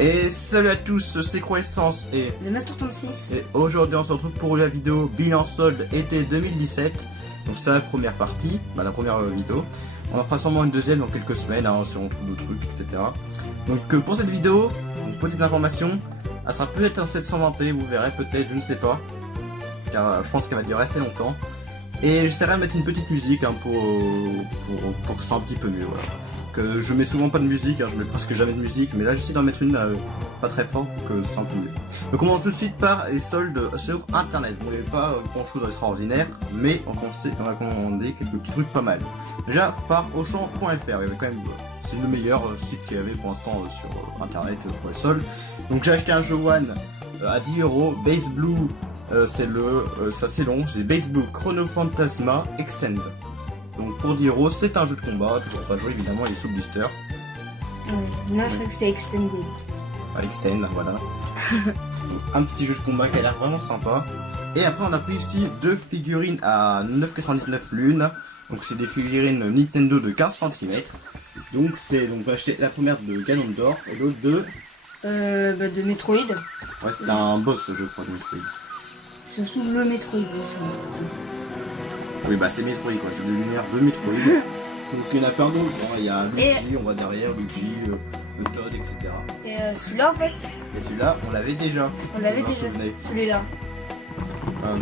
Et salut à tous, c'est Croissance et The Master 36. Et aujourd'hui on se retrouve pour la vidéo bilan solde été 2017. Donc c'est la première partie, la première vidéo. On en fera sûrement une deuxième dans quelques semaines, si on trouve d'autres trucs, etc. Donc pour cette vidéo, une petite information, elle sera peut-être un 720p, vous verrez peut-être, je ne sais pas. Car je pense qu'elle va durer assez longtemps. Et j'essaierai de mettre une petite musique pour que ce soit un petit peu mieux. Voilà. Que je mets souvent pas de musique, je mets presque jamais de musique, mais là j'essaie d'en mettre une pas très fort pour que ça soit un peu mieux. Donc on commence tout de suite par les soldes sur internet. Bon, il n'y avait pas grand chose d'extraordinaire, mais on va commander quelques petits trucs pas mal. Déjà par Auchan.fr, il y avait quand même, c'est le meilleur site qu'il y avait pour l'instant sur internet pour les soldes. Donc j'ai acheté un jeu One à 10€, Base Blue, ça c'est long, c'est Base Blue Chrono Phantasma Extend. Donc pour 10€, c'est un jeu de combat, toujours pas joué évidemment, il est sous blister. Non, je crois que c'est Extended. Extend, voilà. Un petit jeu de combat qui a l'air vraiment sympa. Et après on a pris ici deux figurines à 9,99€ l'une. Donc c'est des figurines Nintendo de 15 cm. Donc on va acheter la première de Ganondorf et l'autre de Metroid. Ouais, c'est un boss je crois de Metroid. C'est sous le Metroid. Oui c'est Metroid quoi, c'est de l'univers de Metroid. Donc il y en a plein d'autres, il y a Luigi, on va derrière, Luigi, le Toad, etc. Et celui-là en fait. Et celui-là, on l'avait déjà. On l'avait déjà, celui-là.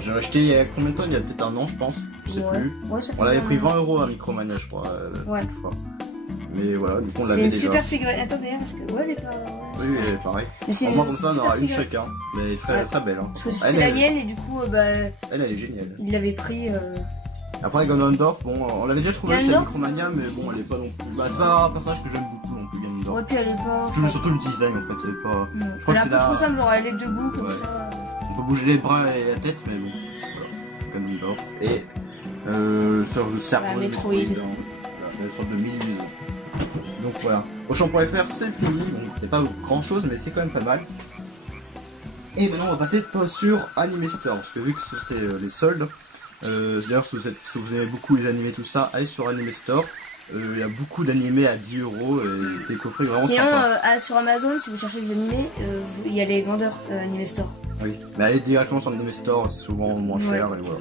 J'ai acheté il y a combien de temps? Il y a peut-être un an je pense, je sais plus. Ouais, ça fait on l'avait pris 20€ à Micromania je crois, une fois. Mais voilà, du coup on l'avait déjà. C'est une super figurine, attends d'ailleurs, parce que elle est pas... Oui, elle est pareil. Mais en moins comme ça on aura une chacun, mais elle est très belle. Parce que c'est la mienne et du coup, elle est géniale. Il l'avait pris... Après Ganondorf, bon, on l'avait déjà trouvé chez Micromania, mais bon, elle est pas non plus. C'est pas un personnage que j'aime beaucoup non plus, Ganondorf. Ouais, puis elle est pas. Je surtout le design en fait, elle est pas. Je crois que c'est un peu trop simple, genre elle est debout comme ça. On peut bouger les bras et la tête, mais bon. Voilà. Ganondorf et sur le cerveau. La Metroid. Une sorte de mini. Donc voilà. Auchan.fr c'est fini, donc c'est pas grand chose, mais c'est quand même pas mal. Et maintenant on va passer sur Anime Store, parce que vu que c'était les soldes. D'ailleurs si vous aimez beaucoup les animés tout ça, allez sur Anime Store, il y a beaucoup d'animés à 10€ et des coffrets vraiment sympas. Sur Amazon, si vous cherchez des animés, il y a les vendeurs Anime Store. Oui, mais allez directement sur Anime Store, c'est souvent moins cher et voilà.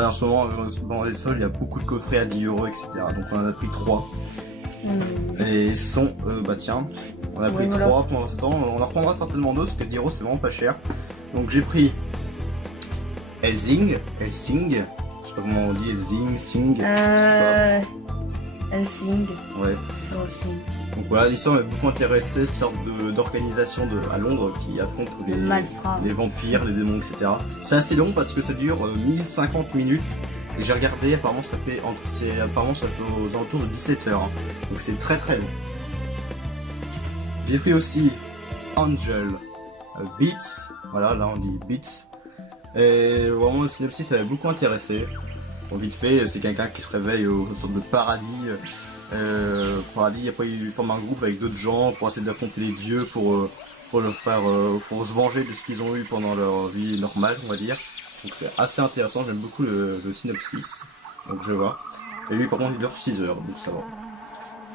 Là, en ce moment, dans les soldes, il y a beaucoup de coffrets à 10€, etc. Donc on en a pris 3. Et ils sont, tiens, on a pris 3 pour l'instant, on en reprendra certainement d'autres parce que 10€ c'est vraiment pas cher. Donc j'ai pris Helsing, je sais pas comment on dit, Helsing, Helsing. Ouais. Helsing. Donc voilà, l'histoire m'a beaucoup intéressé, cette sorte d'organisation à Londres qui affronte les vampires, les démons, etc. C'est assez long parce que ça dure 1050 minutes. Et j'ai regardé, apparemment ça fait aux alentours de 17h. Donc c'est très très long. J'ai pris aussi Angel Beats, voilà, là on dit Beats. Et vraiment le synopsis ça m'a beaucoup intéressé. Bon, vite fait, c'est quelqu'un qui se réveille au sorte de paradis. Après il forme un groupe avec d'autres gens pour essayer d'affronter les dieux pour se venger de ce qu'ils ont eu pendant leur vie normale, on va dire. Donc c'est assez intéressant, j'aime beaucoup le synopsis. Donc je vois. Et lui par contre il dure 6 heures, donc ça va.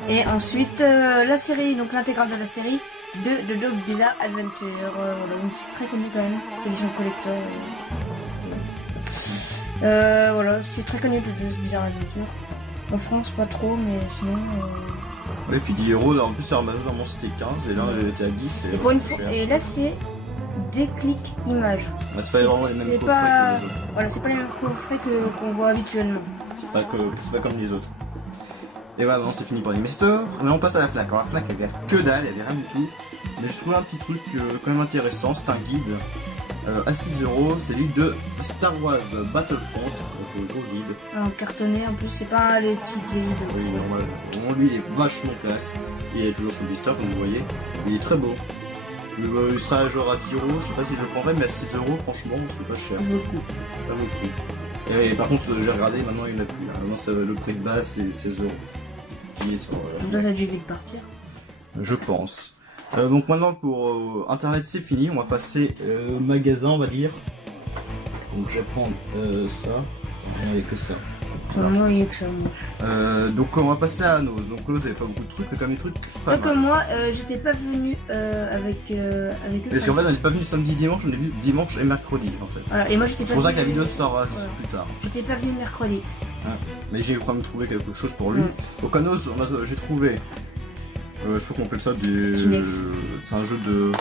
Et ensuite la série, donc l'intégrale de la série de The Dog Bizarre Adventure. Donc c'est très connu quand même, c'est édition collector. Voilà, c'est très connu The Dog Bizarre Adventure. En France pas trop, mais sinon... Ouais, et puis 10€, là en plus sur Amazon c'était 15 et là on était à 10. Et, pour une fois, et là c'est Déclic Images. C'est pas vraiment les mêmes coffrets que les autres. Voilà, c'est pas les mêmes coffrets qu'on voit habituellement. C'est pas comme les autres. Et voilà, maintenant c'est fini pour Anime Store. Maintenant on passe à la FNAC. Alors la FNAC elle avait que dalle, elle avait rien du tout. Mais j'ai trouvé un petit truc quand même intéressant, c'est un guide à 6€, c'est lui de Star Wars Battlefront, donc le gros guide. En cartonné en plus, c'est pas les petits guides. Oui, normal. Vraiment lui il est vachement classe. Il est toujours sous blister comme vous voyez. Il est très beau. Il sera genre à 10€, je sais pas si je le prendrais, mais à 6€ franchement c'est pas cher. Beaucoup. Pas beaucoup. Et par contre j'ai regardé, maintenant il n'y en a plus. Maintenant le prix de base c'est 16€. Il est sur... Donc ça a dû vite partir. Je pense. Donc maintenant pour internet c'est fini, on va passer au magasin on va dire. Donc je vais prendre ça, il n'y avait que ça. Voilà. Moi, il y a que ça. Moi. Donc on va passer à Anos. Donc là, vous avez pas beaucoup de trucs, mais comme des trucs pas Donc mal. moi, j'étais pas venu avec eux. Parce qu'en fait, on n'est pas venu samedi, dimanche, on est venu dimanche et mercredi en fait. Voilà, et moi j'étais pas C'est pour ça que la venu- vidéo sort Voilà. plus tard. J'étais pas venu mercredi. Mais j'ai quand même trouvé quelque chose pour lui. Ouais. Donc Anos, j'ai trouvé. Je sais pas comment on appelle ça. Kinex. C'est un jeu de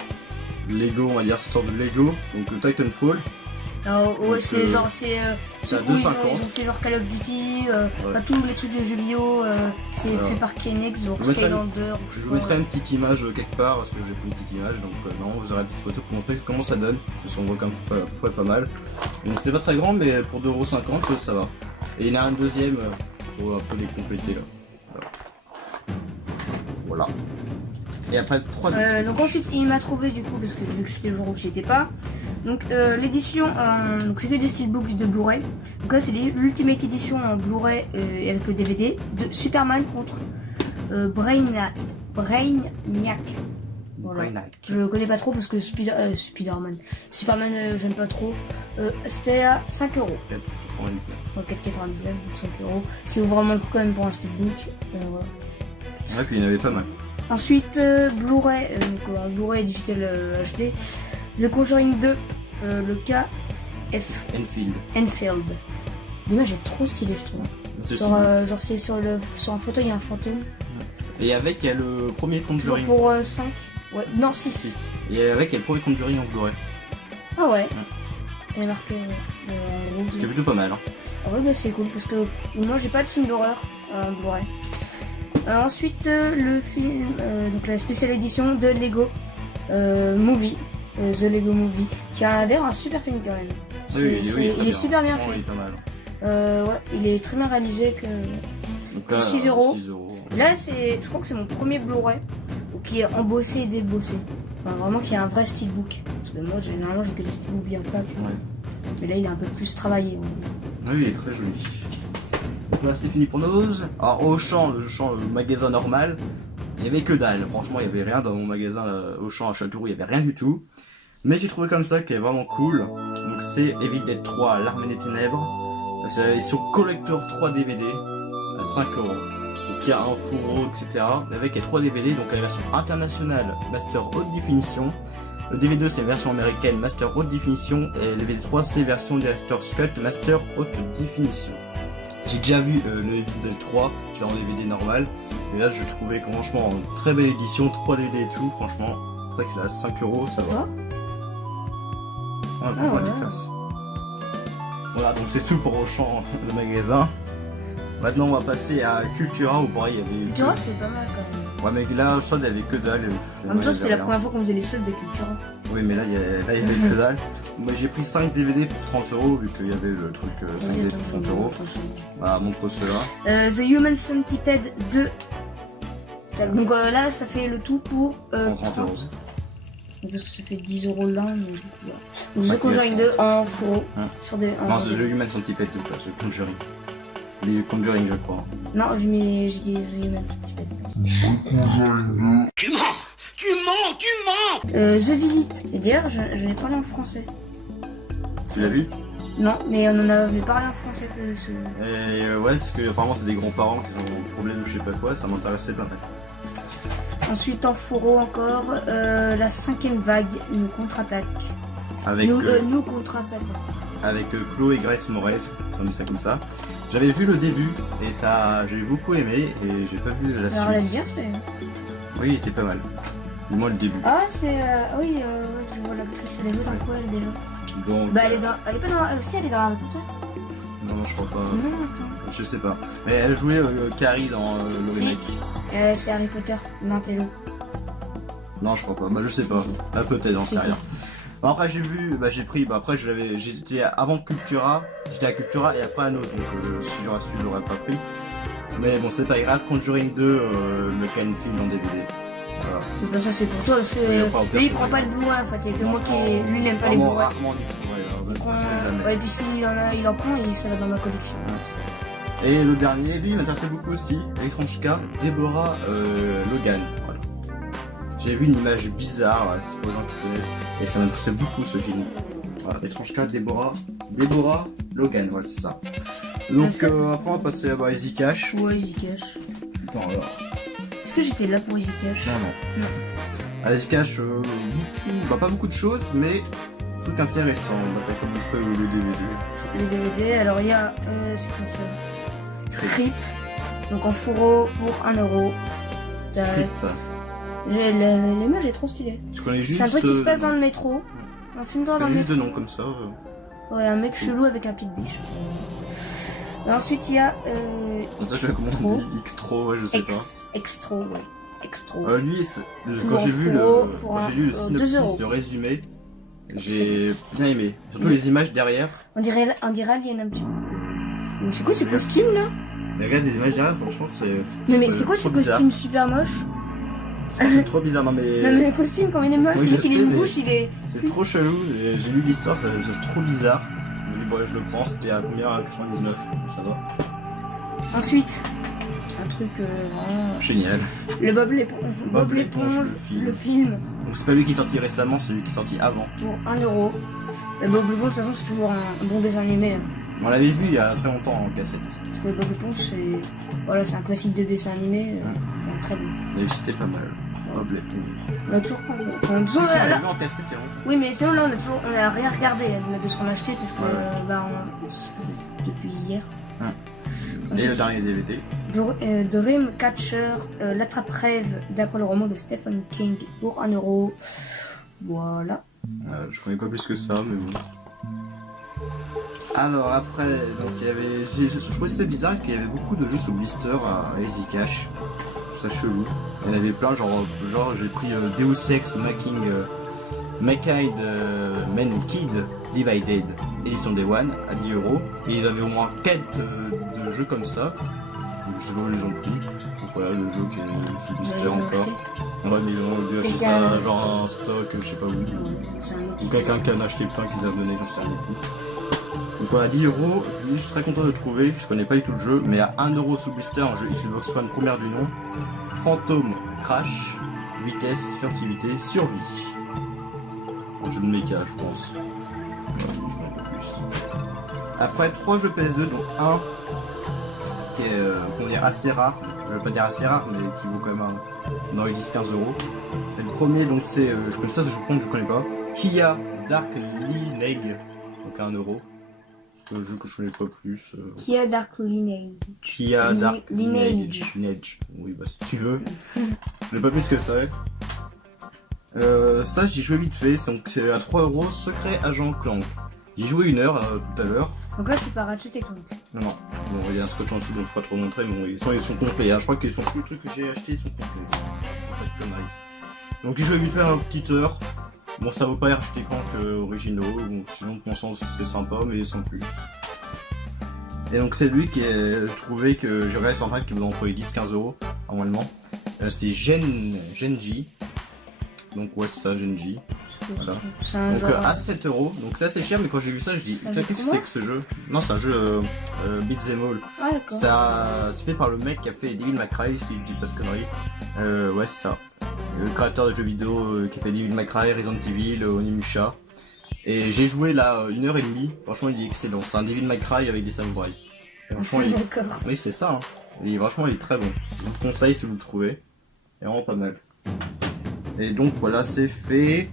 Lego, on va dire. C'est une sorte de Lego. Donc Titanfall. Alors, ouais, Donc, c'est genre, c'est c'est à du coup, ils 2,50. ont fait genre Call of Duty, Ouais. pas tous les trucs de jeux vidéo, c'est Alors, fait par Kinex, genre je mettrai Skylander. Je vous mettrai une petite image quelque part parce que j'ai pris une petite image. Donc non, vous aurez une petite photo pour montrer comment ça donne. Parce qu'on voit quand même pas mal. Donc c'est pas très grand, mais pour 2,50 € ça va. Et il y en a un deuxième pour un peu les compléter là. Voilà. Et après 3 autres. Donc ensuite il m'a trouvé du coup parce que vu que c'était le jour où j'étais pas. Donc l'édition, donc c'est que des steelbooks de Blu-ray. Donc là c'est l'Ultimate Edition en Blu-ray avec le DVD de Superman contre Brainiac. Voilà. Brainiac. Je connais pas trop parce que Spider-Man, Superman j'aime pas trop. C'était à 5 €. 4,99. Ouais, 4,99 donc 5 €. C'est vraiment le coup quand même pour un steelbook. Voilà. Ouais, puis il y en avait pas mal. Ensuite, Blu-ray, donc en Blu-ray digital HD, The Conjuring 2, le KF Enfield. Enfield. L'image est trop stylée, je trouve. C'est Genre c'est sur un fauteuil, il y a un fantôme. Et avec, il y a le premier Toujours Conjuring. pour 5. Ouais, non, 6. 6. Et avec, il y a le premier Conjuring en Blu-ray. Ah ouais. Il y a marqué en rouge. C'est plutôt pas mal. Hein. Ah ouais, bah c'est cool parce que moi j'ai pas de film d'horreur en Blu-ray. Ensuite, le film, donc la spéciale édition de Lego Movie, The Lego Movie, qui a d'ailleurs un super film quand même. Il est super bien Franchement, fait. Il est pas mal. Ouais, il est très bien réalisé. Donc là, 6 €. 6 €. Là, je crois que c'est mon premier Blu-ray qui est embossé et débossé. Enfin, vraiment qui a un vrai steelbook. Parce que moi, généralement, j'ai que des steelbooks bien plats. Tu vois. Ouais. Mais là, il est un peu plus travaillé. Oui, il est très joli. Donc là, c'est fini pour Nose. Alors, Auchan, le magasin normal, il n'y avait que dalle. Franchement, il n'y avait rien dans mon magasin Auchan à Châteauroux, il n'y avait rien du tout. Mais j'ai trouvé comme ça qui est vraiment cool. Donc, c'est Evil Dead 3, L'Armée des Ténèbres. C'est la version Collector 3 DVD à 5 €. Donc, il y a un fourreau, etc. Avec les 3 DVD, donc la version internationale Master Haute Définition. Le DVD2 c'est version américaine Master Haute Définition. Et le DVD3 c'est version Director's Cut Master Haute Définition. J'ai déjà vu le Evil Dead 3, je l'ai en DVD normal. Et là je trouvais que franchement en très belle édition, 3 DVD et tout, franchement, très classe, 5 €, ça va. Ah, Ouais, ouais. efficace. Voilà, donc c'est tout pour Auchan, le magasin. Maintenant on va passer à Cultura où pareil il y avait... Tu vois, c'est pas mal quand même. Ouais mais là au solde il y avait que dalle. En même temps, c'était la première fois qu'on faisait les soldes de Cultura. Oui mais là il y avait que dalle. Moi j'ai pris 5 DVD pour 30 € vu qu'il y avait le truc 5 DVD pour 30 €. Voilà, montre cela. The Human Centipede 2. Donc là, ça fait le tout pour 30 €. Parce que ça fait 10 € l'un. Mais voilà. Donc, Ça The Conjuring 2 en fourreau. Hein. Sur des, en Non c'est le Human Centipede tout ça, c'est Conjuring. Les Conjuring je crois. Non, j'ai dit The Human Centipede. Tu mens. The Visit. Et d'ailleurs, je l'ai parlé en français. Tu l'as vu? Non, mais on en avait parlé en français de ce. Et ouais parce que apparemment c'est des grands-parents qui ont un problème ou je sais pas quoi, ça m'intéressait pas mal. Ensuite, en fourreau encore, la 5e vague, nous contre-attaque. Avec Nous contre-attaque. avec Chloé Grace Moretz, on dit ça comme ça. J'avais vu le début et ça j'ai beaucoup aimé et j'ai pas vu la Alors, elle a suite. bien fait. Oui, il était pas mal. Du moins le début. Ah, c'est. Oui, je vois l'actrice, elle est jouée dans quoi elle déjà? Donc, Bah, elle est dans. Elle est pas dans. Si, elle est dans Harry Potter. non, je crois pas. Non, attends. Je sais pas. Mais elle jouait Carrie dans le Si. remake. C'est Harry Potter, Nantello. Non, je crois pas. Bah, je sais pas. Ah, peut-être, j'en sais Si, si. rien. Bon, après, j'ai vu, bah, j'ai pris, bah, après, j'étais avant Cultura, j'étais à Cultura et après à Nose. Donc, si j'aurais su, j'aurais pas pris. Mais bon, c'est pas grave. Conjuring 2, le Canfield en DVD. Voilà. Donc, bah, ça, c'est pour toi parce que. Oui, après, au lui, il perso, prend pas le Blu-ray en fait. Il y a que moi qui. Lui, il aime pas les Vraiment Blu-ray. rarement, ouais, Il prend- presque jamais. Ouais, et puis s'il en a, il en prend et ça va dans ma collection. Et le dernier, lui, il m'intéressait beaucoup aussi. Electronchka, Deborah Logan. Voilà. J'ai vu une image bizarre, c'est pour les gens qui connaissent, et ça m'intéressait beaucoup ce film. Voilà, Electronchka, Deborah Logan, voilà, c'est ça. Donc Ça- après on va passer à Easy Cash. Ouais, Easy Cash. Attends alors. Est-ce que j'étais là pour Easy Cash? Non. À Easy Cash, pas beaucoup de choses, mais trucs intéressants. Bah, t'as comme le DVD. Les DVD, alors il y a. C'est quoi ça? Crip. Donc en fourreau pour 1 euro. T'as. Crip. L'image est trop stylée. Je connais juste. C'est un truc qui se passe dans le métro. Un film d'horreur dans le juste métro. de nom comme ça. Ouais, un mec chelou avec un pied de biche. Et ensuite il y a. Ça, je sais comment on dit. Xtro, ouais, je sais pas. Extro, ouais. Extro. Lui, quand Toujours j'ai vu fourreau le, pour quand j'ai lu le 2 synopsis, euros. le résumé, j'ai bien aimé. Surtout les images derrière. On dirait Alien un petit peu. C'est quoi ces costumes là? Mais regarde les images derrière, franchement, c'est. Mais c'est quoi ces trop bizarre. costumes super moches? C'est trop bizarre, non mais. Non mais le costume quand il est moche, Oui, le mec je il a sais, une mais- bouche, il est. C'est trop chelou, et j'ai lu l'histoire, c'est trop bizarre. Je me dis, bon, je le prends, c'était à combien? À 99, ça va. Ensuite, un truc vraiment. Génial. Le Bob l'éponge. Bob l'éponge, le film, Donc c'est pas lui qui est sorti récemment, c'est lui qui est sorti avant. pour 1 euro. Le Bob l'éponge, de toute façon, c'est toujours un bon dessin animé. Hein. On l'avait vu il y a très longtemps en cassette. Parce que le Bob l'éponge, c'est. Voilà, c'est un classique de dessin animé. C'est très bon. On avait cité pas mal. Bob l'éponge. On a toujours pas. Enfin, Si, disons, si, on là- l'a vu en cassette, c'est vrai. Oui, mais sinon là, on a rien regardé de ce qu'on a acheté parce que. Ouais. Depuis hier. Et Ensuite, le dernier DVD. Dreamcatcher, l'attrape-rêve d'après le roman de Stephen King pour 1 euro. Voilà. Je connais pas plus que ça, mais bon. Alors après, donc il y avait. Je trouvais ça bizarre qu'il y avait beaucoup de jeux sous blister à Easy Cash. Ça chelou. Il y en avait plein, genre j'ai pris Deus Ex Mankind Kid Divided édition Day One à 10 euros. Et il y avait au moins 4 de jeux comme ça. Donc, je sais pas où ils les ont pris. Donc voilà, le jeu qui est sous blister encore. Ouais, mais ils ont dû acheter Donc, ça genre un stock, je sais pas où. C'est un autre. Ou quelqu'un qui en a acheté plein qui les a donné, j'en sais rien. Donc voilà, 10 euros, je suis très content de le trouver, je connais pas du tout le jeu, mais à 1 euro sous blister, un jeu Xbox One première du nom, Phantom Crash, vitesse, furtivité, survie. Un jeu de méca, je pense. Voilà, je connais pas plus. Après, 3 jeux PS2, dont un qui est comment dire, assez rare, je vais pas dire assez rare, mais qui vaut quand même dans les 10-15 euros. Et le premier, donc c'est, je connais ça, je connais pas, Kia Dark Lineage, donc à 1 euro. Un jeu que je connais pas plus. Kia Dark Lineage. Kia Dark Lineage. Lineage. Oui, bah si tu veux. Je n'ai pas plus que ça. Ça, j'y joué vite fait. Donc c'est à 3 euros, Secret Agent Clank. J'y joué 1 heure tout à l'heure. Donc là, c'est pas Ratchet et Clank. Non, non. Bon, il y a un scotch en dessous donc je peux pas trop montrer, mais bon, ils sont complets. Hein. Je crois que tous les trucs que j'ai achetés ils sont complets. Pas de conneries. Donc j'y joué vite fait une petite heure. Bon, ça vaut pas les Ratchet et Clank originaux. Bon, sinon, pour mon sens, c'est sympa, mais sans plus. Et donc c'est lui qui a trouvé que j'ai regardé sur internet qui vaut entre les 10-15 euros normalement. C'est Genji. Donc ouais c'est ça Genji. Voilà. C'est un Donc genre. à 7 euros. Donc c'est assez cher mais quand j'ai vu ça je dis Un qu'est-ce jeu que comment c'est que ce jeu? Non c'est un jeu Beat'em All. Ah, d'accord. Ça c'est fait par le mec qui a fait Devil May Cry si je dis pas de conneries. Ouais c'est ça. Le créateur de jeux vidéo qui a fait Devil May Cry, Resident Evil, Onimusha. Et j'ai joué là 1h30, franchement il est excellent, c'est un Devil May Cry avec des samouraïs. Et franchement il est... D'accord. Oui c'est ça, hein. Franchement il est très bon. Je vous le conseille si vous le trouvez. Il est vraiment pas mal. Et donc voilà c'est fait.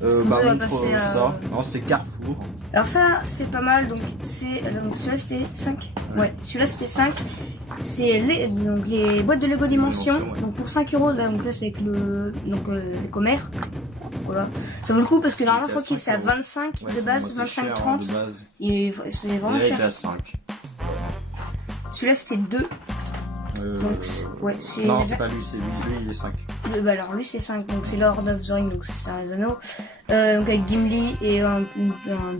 va Montre passer à- ça. Non c'est Carrefour. Alors ça, c'est pas mal. Donc c'est donc celui-là c'était 5. Ouais, celui-là c'était 5. C'est donc les boîtes de Lego Dimension. Dimension, ouais. Donc pour 5 euros, là, donc là c'est avec le les commères. Voilà. Ça vaut le coup parce que normalement je crois qu'il c'est à 25 Ouais, de c'est- base, moi, c'est cher, 25-30. de base. C'est Et vraiment là il est cher. à 5. Celui-là c'était 2. Donc ouais, Non c'est pas lui, c'est lui il est 5. Bah alors lui c'est 5, donc c'est Lord of the Rings, donc c'est un anneau. Donc avec Gimli et un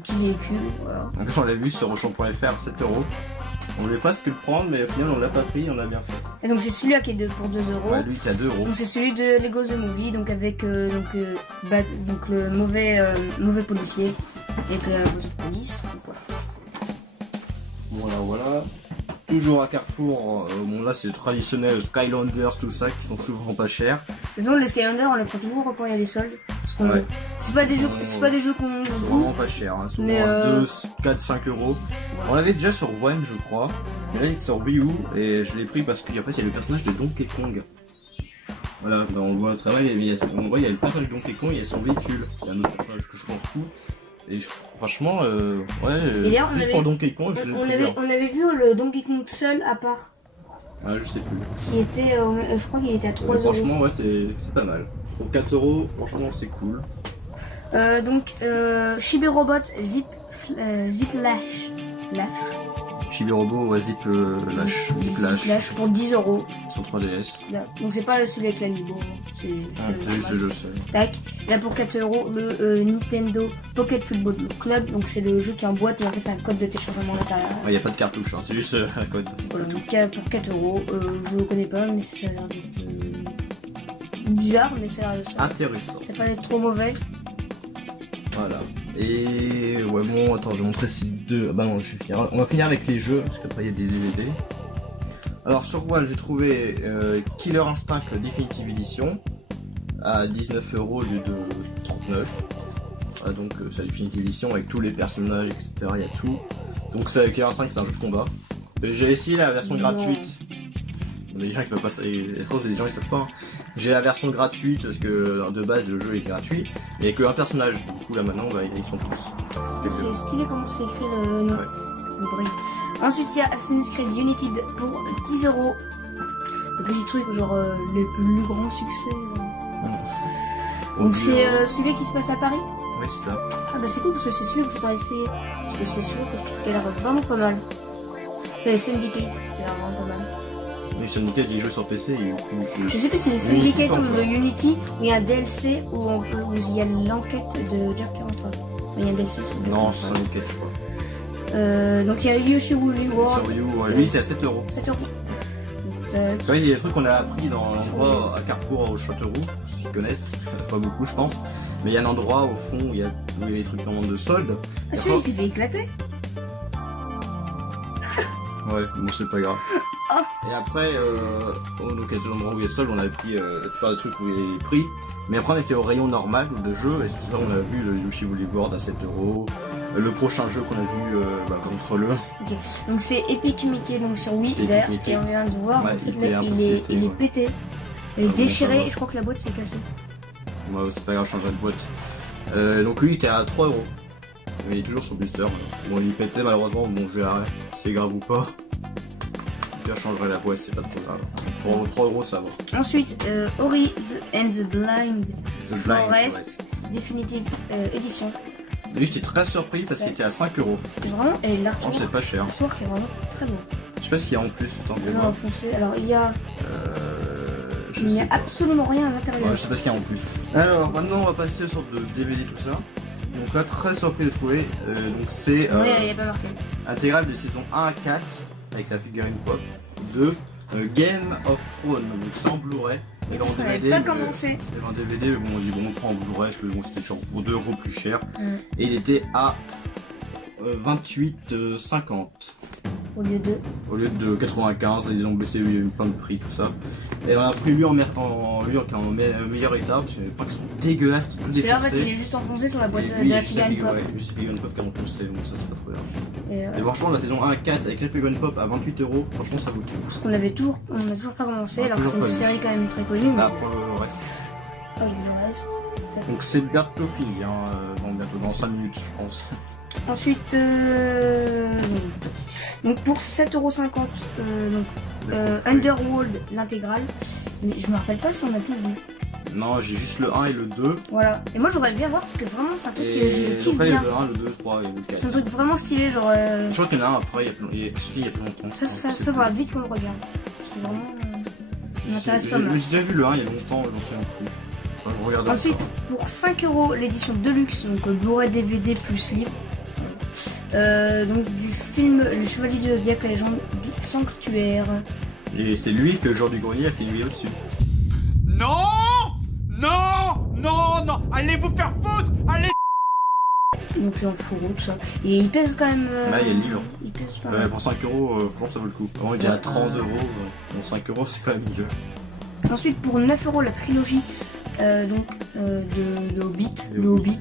petit véhicule, voilà. Donc on l'a vu sur Auchan.fr à 7 euros. On voulait presque le prendre mais au final on l'a pas pris, on a bien fait. Et donc c'est celui-là qui est pour 2 euros. Ouais, lui qui a 2 euros. Donc c'est celui de Lego The Movie, donc avec donc le mauvais policier et que la voiture de police. Donc voilà. Voilà. Toujours à Carrefour, bon là c'est traditionnel, Skylanders, tout ça, qui sont souvent pas chers. De toute façon, les Skylanders, on les prend toujours quand il y a des soldes. Parce Ouais. C'est pas des Ils jeux, sont- c'est pas des jeux qu'on C'est joue. vraiment pas cher, hein. Souvent Mais, 2, 4, 5 euros. On l'avait déjà sur One, je crois. Et là, il est sur Wii U et je l'ai pris parce qu'en fait, il y a le personnage de Donkey Kong. Voilà, ben, on le voit très mal, on voit, il y a le personnage de Donkey Kong, il y a son véhicule. Il y a un autre personnage que je m'en fous. Et franchement, ouais, Et d'ailleurs, juste pour Donkey Kong, je l'ai On pris avait, bien. on avait vu le Donkey Kong seul à part, Ah, je sais plus. qui était, je crois qu'il était à 3 euros. Franchement, ouais, c'est pas mal. Pour 4 euros, franchement, c'est cool. Donc, Chibi Robot Zip Lash. Chibi Robot, ouais, Zip Lash Pour 10 euros. sur 3DS. Là. Donc, c'est pas celui avec l'animal. C'est Ah, c'est je sais. Tac. Là, pour 4 euros, le Nintendo Pocket Football Club. Donc, c'est le jeu qui est en boîte, mais en fait, c'est un code de téléchargement à l'intérieur. Il n'y a pas de cartouche, hein, c'est juste un code. Voilà, donc pour 4 euros, je le connais pas, mais ça a l'air d'être bizarre, mais ça a l'air d'être. Intéressant. Ça a pas l'air trop mauvais. Voilà. Et ouais, bon, attends, je vais montrer ces deux. Ah bah non, on va finir avec les jeux, parce qu'après il y a des DVD. Alors sur One, j'ai trouvé Killer Instinct Definitive Edition à 19 euros au lieu de 39. Voilà, donc c'est la Definitive Edition avec tous les personnages, etc. Il y a tout. Donc c'est Killer Instinct, c'est un jeu de combat. J'ai essayé la version Non. gratuite. Il y a des gens qui peuvent pas, je crois que des gens ils savent pas. Hein. J'ai la version gratuite parce que de base le jeu est gratuit, mais qu'un personnage. Du coup là maintenant bah, ils sont tous. C'est stylé comment c'est écrit le nom. Ouais. Le bruit. Ensuite, il y a Assassin's Creed United pour 10 euros. Le petit truc, genre le plus grand succès. Donc, c'est celui qui se passe à Paris. Oui, c'est ça. Ah, bah c'est cool parce que c'est celui que je voudrais essayer. Et c'est celui que je trouve qu'il a l'air vraiment pas mal. C'est les Syndicate, il a l'air vraiment pas mal. Mais Syndicate, j'ai joué sur PC. Je sais plus si c'est les Unity Syndicate ou Corp, le Unity où il y a un DLC où il y a l'enquête de Jack L'Enfant. Il y a un DLC sur Jack Non, L'Enfant. c'est Syndicate, je crois. Donc il y a Yoshi Woolly World. Sur Wii U, ouais, lui c'est à 7 euros. 7 euros. Ouais, il y a des trucs qu'on a appris dans l'endroit à Carrefour au Châteauroux, pour ceux qui connaissent, pas beaucoup je pense. Mais il y a un endroit au fond où il y a des trucs vraiment de solde. Ah, celui il s'est fait éclater. Ouais, bon c'est pas grave. Ah. Et après, au locateur endroit où il y a solde, on avait pris faire des trucs où il y a les prix. Mais après on était au rayon normal de jeu et c'est là où on a vu le Yoshi Woolly World à 7 euros. Le prochain jeu qu'on a vu contre le. Ok. Donc c'est Epic Mickey donc sur Wii C'était Epic d'ailleurs Mickey. et on vient de voir Ouais, en fait, il était là, un peu il est pété, ouais. pété. Il est Ah bon, ça déchiré va. et je crois que la boîte s'est cassée. Ouais, c'est pas grave, je changerai de boîte. Donc lui il était à 3 euros. Mais il est toujours sur blister. Bon il pétait malheureusement, bon je verrai si c'est grave ou pas. Je changerai la boîte, c'est pas trop grave. Pour 3 euros ça va. Ensuite Ori and the Blind The Blind Forest Definitive Edition. Lui j'étais très surpris parce qu'il était à 5 euros. Et vraiment, et Non, l'artwork c'est pas cher. est vraiment très beau. Je sais pas s'il y a en plus, autant que Jaune moi. foncé. Alors il y a, Je il n'y sais a pas. absolument rien à l'intérieur. Ouais, je sais pas ce qu'il y a en plus. Alors maintenant on va passer aux sortes de DVD tout ça. Donc là très surpris de trouver. Donc c'est Ouais, il n'y a pas marqué. intégrale de saison 1 à 4 avec la figurine pop de Game of Thrones. Donc c'est en Blu-ray. Et en Parce qu'on n'avait DVD, pas mais- commencé. il y avait un DVD, mais bon, on dit bon, on prend en Blu-ray, parce que bon, c'était genre pour 2 euros plus cher. Mm. Et il était à 28,50 Au lieu de. au lieu de 95. Ils ont baissé plein de prix, tout ça. Et on a pris lui en meilleur état, parce que les packs sont dégueulasses, tout Celui-là en fait il défoncé. est juste enfoncé sur la boîte Et de lui, la il y a figurine pop. ouais, juste la figurine pop qui est enfoncée, donc ça c'est pas trop grave. Et, Et franchement, la saison 1 à 4 avec la figurine pop à 28 euros, franchement ça vaut le coup. parce qu'on avait toujours, on n'a toujours pas commencé, On a alors que toujours c'est une pas vu. série quand même très connue. Mais Là pour le reste. oh, le reste. Donc c'est bientôt fini, hein, dans 5 minutes je pense. Ensuite, donc pour 7,50€, Underworld l'intégrale. Mais je me rappelle pas si on a tout vu. Non, j'ai juste le 1 et le 2. Voilà. Et moi je voudrais bien voir parce que vraiment c'est un truc que Et je kiffe après il y a bien. le 1, le 2, le 3 et le 4. C'est un truc vraiment stylé, genre. Je crois qu'il y en a un après, il y a plus longtemps. Ça va vite qu'on le regarde. Parce que vraiment, ça m'intéresse pas mal. J'ai déjà vu le 1 il y a longtemps, j'en souviens plus. Enfin, je regarde Ensuite, pour 5€ l'édition Deluxe, donc Blu-ray DVD plus livre. Donc du film Le Chevalier du Zodiac, la légende du sanctuaire. Et c'est lui que Jean du Grenier a fait une vidéo dessus. Non! Non! Non! Non! Allez vous faire foutre! Allez! Donc en fourreau, tout ça. Et il pèse quand même. Là il y a le livre. Il pèse pas mal. Pour 5 euros, franchement ça vaut le coup. Avant il était à 30 euros, bon 5 euros c'est quand même mieux. Ensuite, pour 9€ la trilogie de Hobbit, le Hobbit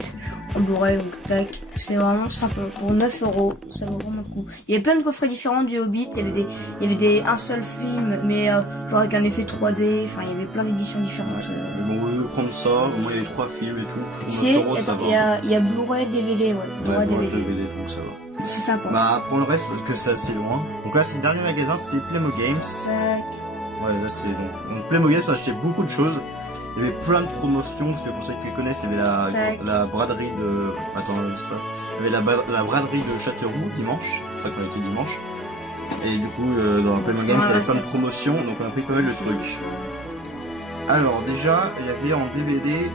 en Blu-ray, donc tac, c'est vraiment sympa. Pour 9 €, ça vaut vraiment le coup. Il y avait plein de coffrets différents du Hobbit, il y avait un seul film, mais genre avec un effet 3D, enfin il y avait plein d'éditions différentes. Bon, au lieu de prendre ça, moi il y a 3 films et tout. Pour Si, 9 €, ça va. il y a Blu-ray, DVD, ouais. Blu-ray, DVD. DVD, donc ça va. C'est sympa. Bah, pour le reste, parce que c'est assez loin. Donc là, c'est le dernier magasin, c'est Playmo Games. Ouais, là, c'est bon. Donc, Playmo Games a acheté beaucoup de choses. Il y avait plein de promotions, parce que pour ceux qui connaissent, il y avait la braderie de. Attends, ça. Il y avait la braderie de Châteauroux dimanche. C'est ça qu'on était dimanche. Et du coup, dans Playmo Games, il y avait plein de promotions, donc on a pris pas mal de trucs. Alors, déjà, il y avait en DVD.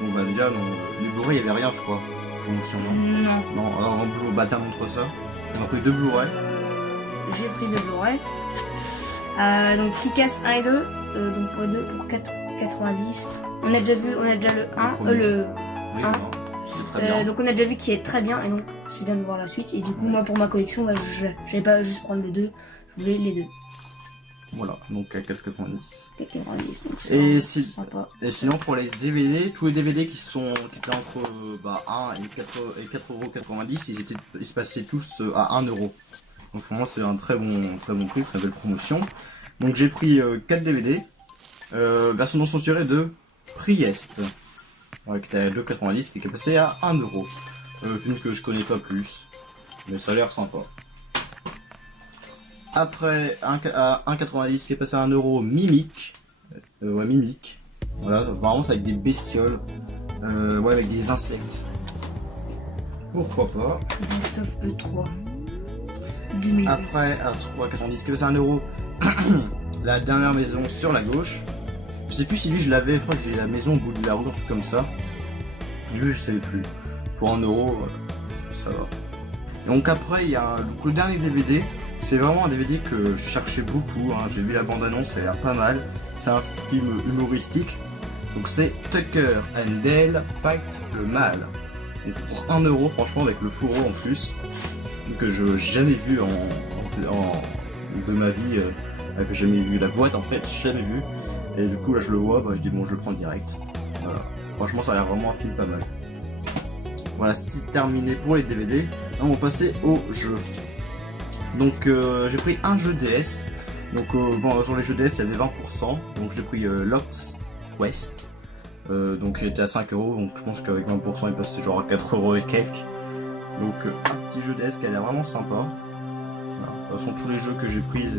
Bon, bah, déjà, dans les Blu-ray, il n'y avait rien, je crois. Promotion, non. Non, alors en Blu-ray, bah, tiens, montre ça. On a pris 2 Blu-ray. J'ai pris 2 Blu-ray. Donc, Kick-Ass 1 et 2. Donc, pour les deux, pour 4,90. On a déjà le 1, le Oui, 1. Très bien. Donc on a déjà vu qu'il est très bien et donc c'est bien de voir la suite. Et du coup moi pour ma collection, bah, j'allais pas juste prendre le 2, je voulais les deux. Voilà, donc à 4,90. 4,90, donc Et, c'est sympa. Et sinon pour les DVD, tous les DVD qui étaient entre 1 et 4,90 €, ils se passaient tous à 1 €. Donc vraiment c'est un très bon prix, très belle promotion. Donc j'ai pris 4 DVD, version non censurée de Priest. Ouais, qui était à 2,90 qui est passé à 1 €. Film que je connais pas plus, mais ça a l'air sympa. Après, à 1,90 qui est passé à 1 €, Mimic. Ouais, Mimic. Voilà, vraiment c'est avec des bestioles. Ouais, avec des insectes. Pourquoi pas. Best of E3. 2000. Après, à 3,90 qui est passé à 1 €, La dernière maison sur la gauche. Je sais plus si lui je l'avais, je crois que j'ai la maison au bout de la rue, un truc comme ça. Et lui je savais plus. Pour 1 €, ça va. Donc après il y a le dernier DVD. C'est vraiment un DVD que je cherchais beaucoup. Hein. J'ai vu la bande-annonce, ça a l'air pas mal. C'est un film humoristique. Donc c'est Tucker and Dale Fight le Mal. Donc pour 1 €, franchement, avec le fourreau en plus. Que je n'ai jamais vu de ma vie. Que j'ai jamais vu la boîte en fait, j'ai jamais vu. Et du coup là je le vois, bah, je dis bon je le prends direct. Voilà. Franchement ça a l'air vraiment un film pas mal. Voilà, c'est terminé pour les DVD. Là on va passer au jeu. Donc j'ai pris un jeu DS. Donc bon, sur les jeux DS il y avait 20%. Donc j'ai pris Lost Quest. Donc il était à 5 €. Donc je pense qu'avec 20% il passait genre à 4 € et quelques. Donc un petit jeu DS qui a l'air vraiment sympa. Voilà. De toute façon tous les jeux que j'ai pris ils sont...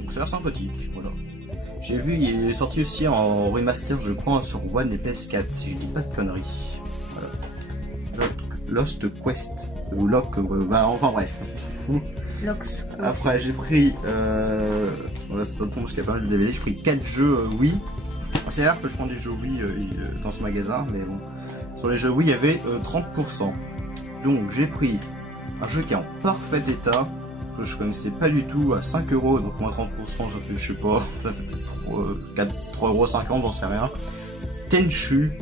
Donc ça a l'air sympathique, voilà. J'ai vu, il est sorti aussi en remaster, je crois, sur One et PS4, si je dis pas de conneries. Voilà. Lost Quest, ou Lock, bah enfin bref, on s'en fout. Lox. Après j'ai pris, voilà, ça tombe parce qu'il y a pas mal de DVD, j'ai pris 4 jeux Wii. C'est rare que je prends des jeux Wii dans ce magasin, mais bon. Sur les jeux Wii, il y avait 30%. Donc j'ai pris un jeu qui est en parfait état, que je connaissais pas du tout, à 5 €, donc moins 30%, ça fait, je sais pas, ça fait peut-être 3,50 €, j'en sais rien. Tenchu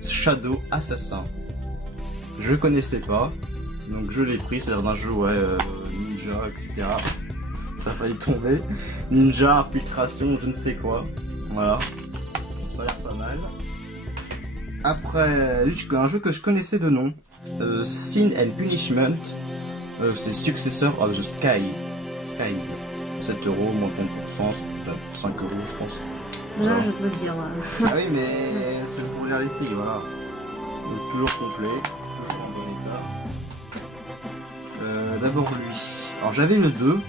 Shadow Assassin. Je connaissais pas, donc je l'ai pris, c'est l'air d'un jeu, ouais, ninja, etc. Ça a failli tomber. Ninja, infiltration, je ne sais quoi. Voilà. Ça a l'air pas mal. Après, un jeu que je connaissais de nom, Sin and Punishment. C'est successeur of the Skies. 7 €, moins 30%, c'est 5 € je pense. Là, je peux te dire. Ah oui, mais c'est pour lire les prix, voilà. Donc, toujours complet, toujours en bon état. D'abord lui. Alors j'avais le 2,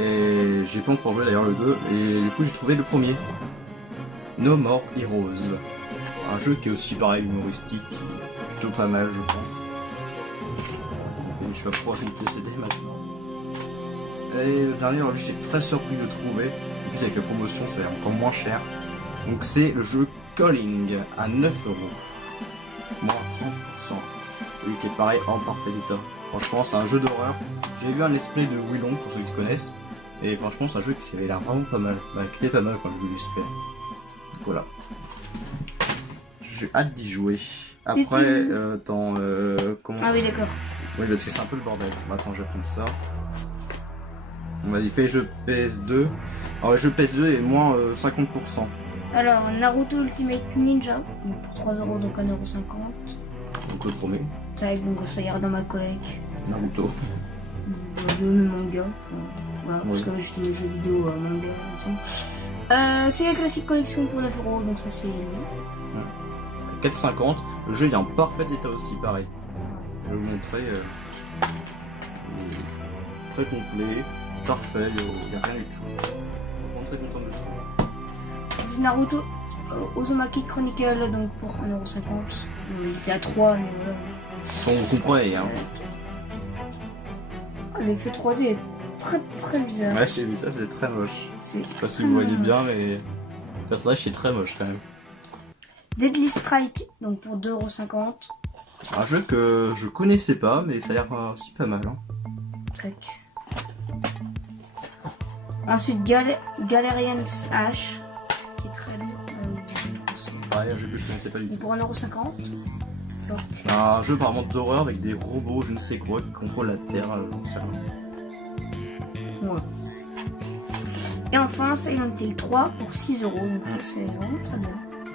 et j'ai pas encore joué d'ailleurs le 2, et du coup j'ai trouvé le premier. No More Heroes. Un jeu qui est aussi pareil, humoristique, plutôt pas mal je pense. Je vais pouvoir acheter une PCD maintenant. Et le dernier, alors, j'étais très surpris de trouver. En plus avec la promotion, ça va être encore moins cher. Donc c'est le jeu Calling à 9 €. Moins 30%. Et qui est pareil en parfait état. Franchement, c'est un jeu d'horreur. J'ai vu un let's play de Willon pour ceux qui connaissent. Et franchement, c'est un jeu qui avait l'air vraiment pas mal. Bah, qui était pas mal quand j'ai vu l'let's play. Donc voilà. J'ai hâte d'y jouer. Après, comment Ah oui, d'accord. Oui, parce que c'est un peu le bordel. Bon, attends, je vais prendre ça. On va y faire jeu PS2. Alors, le jeu PS2 est moins 50%. Alors, Naruto Ultimate Ninja, donc pour 3 €, donc 1,50 €. Donc le premier, Donc ça ira dans ma collègue. Naruto. De mes mangas. Enfin, voilà, parce Oui. que j'étais les jeux vidéo manga ensemble. C'est la classique collection pour 9 €, donc ça c'est mieux. 4,50. Le jeu il est en parfait état aussi, pareil. Je vais vous montrer. Très complet, parfait, il n'y a rien du tout. Je suis très content de ça. C'est Naruto Uzumaki Chronicle, donc pour 1,50 €. Il était à 3, mais voilà. Bon, vous comprenez, hein. L'effet 3D est très très bizarre. Ouais, j'ai vu ça, c'est très moche. C'est Je sais pas si vous voyez bien, mais le personnage c'est très moche quand même. Deadly Strike, donc pour 2,50 €. Un jeu que je connaissais pas, mais ça a l'air aussi pas mal. Hein. Tac. Ensuite, Galerian's Ash, qui est très lourd. Pareil, un jeu que je connaissais pas du tout. Pour 1,50 €. Un jeu apparemment d'horreur avec des robots, je ne sais quoi, qui contrôlent la Terre. J'en sais rien. Voilà. Et enfin, Silent Hill 3 pour 6 €. Donc c'est vraiment très bien.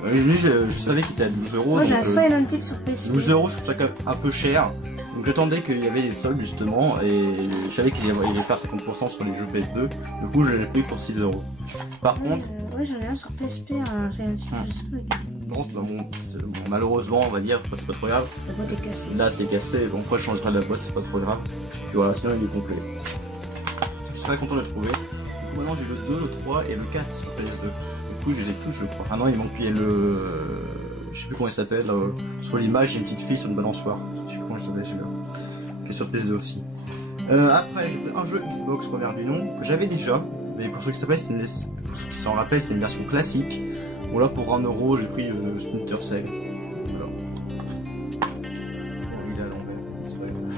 Ouais, je savais qu'il était à 12 €. Moi j'ai donc, un Silent Hill sur PSP. 12 €, je trouve ça quand même un peu cher. Donc j'attendais qu'il y avait des soldes justement, et je savais qu'il allait faire 50% sur les jeux PS2. Du coup, je l'ai pris pour 6 €. Par contre, Ouais, j'en ai un sur PSP, un Silent Hill. Je sais pas. non, malheureusement, on va dire, c'est pas trop grave. La boîte est cassée. Là, c'est cassé, donc après, je changerai la boîte, c'est pas trop grave. Et voilà, sinon, il est complet. Je suis très content de le trouver. Du coup, maintenant, j'ai le 2, le 3 et le 4 sur PS2. Du coup, je les ai tous, je crois. Ah non, il manque le. Je sais plus comment il s'appelle. Sur l'image, il y a une petite fille sur une balançoire. Je sais plus comment il s'appelle celui-là. Qui est sur PS2 aussi. Après, j'ai pris un jeu Xbox première du nom que j'avais déjà. Mais pour ceux qui s'en rappellent, c'était une version classique. Bon, là, pour 1 €, j'ai pris Splinter Cell. Voilà. Il est à l'envers, c'est vrai. Bon,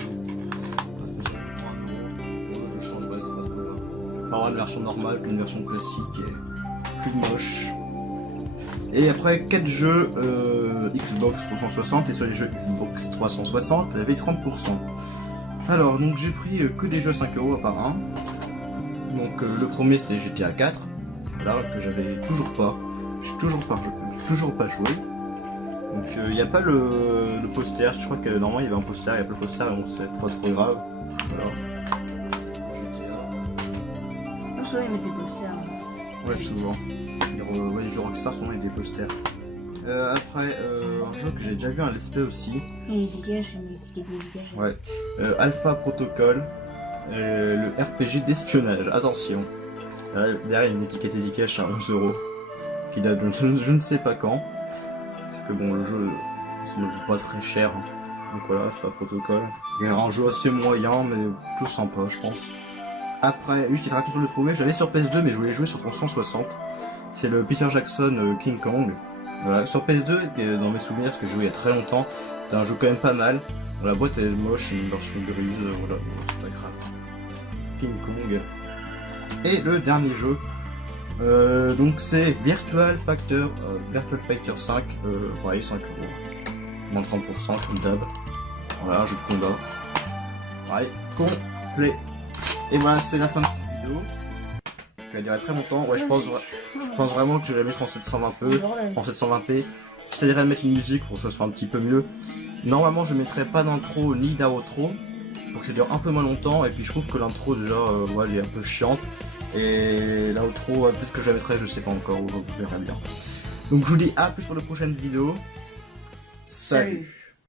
je le changerai, c'est pas trop grave. On va avoir une version normale qu'une version classique et plus moche. Et après 4 jeux Xbox 360 et sur les jeux Xbox 360, il y avait 30%. Alors donc j'ai pris que des jeux 5 € à part un. Donc le premier c'est GTA 4, voilà, que j'avais toujours pas. J'ai toujours pas joué. Donc il n'y a pas le poster, je crois que normalement il y avait un poster, il n'y a pas le poster et bon c'est pas trop grave. Voilà. GTA. Non, souvent ils mettent des posters. Ouais, souvent. Les jeux Rockstar, souvent, il y a des posters. Après, un jeu que j'ai déjà vu un let's play aussi. Les étiquettes, je mets l'étiquette des étiquettes. Ouais. Alpha Protocol, le RPG d'espionnage. Attention. Là, derrière, il y a une étiquette Zcash à 11 €. Qui date de je ne sais pas quand. Parce que bon, le jeu, c'est pas très cher. Donc voilà, Alpha Protocol. Il y a un jeu assez moyen, mais plutôt sympa, je pense. Après, oui, j'étais très content de le trouver. Je l'avais sur PS2, mais je voulais jouer sur 360. C'est le Peter Jackson King Kong. Voilà, sur PS2, dans mes souvenirs, parce que je jouais il y a très longtemps, c'était un jeu quand même pas mal. La boîte est moche, une version grise, voilà, c'est pas grave. King Kong. Et le dernier jeu, donc c'est Virtual Fighter 5, ouais, 5 €. Moins 30%, comme d'hab. Voilà, un jeu de combat. Ouais, complet. Et voilà, c'est la fin de cette vidéo. Qui va durer très longtemps. Ouais, je pense vraiment que je vais la mettre en 720p. En 720p. J'essaierai de mettre une musique pour que ce soit un petit peu mieux. Normalement, je mettrai pas d'intro ni d'outro pour que ça dure un peu moins longtemps. Et puis, je trouve que l'intro, déjà, ouais, elle est un peu chiante. Et l'outro, peut-être que je la mettrai, je sais pas encore. Vous verrez bien. Donc, je vous dis à plus pour de prochaines vidéos. Salut.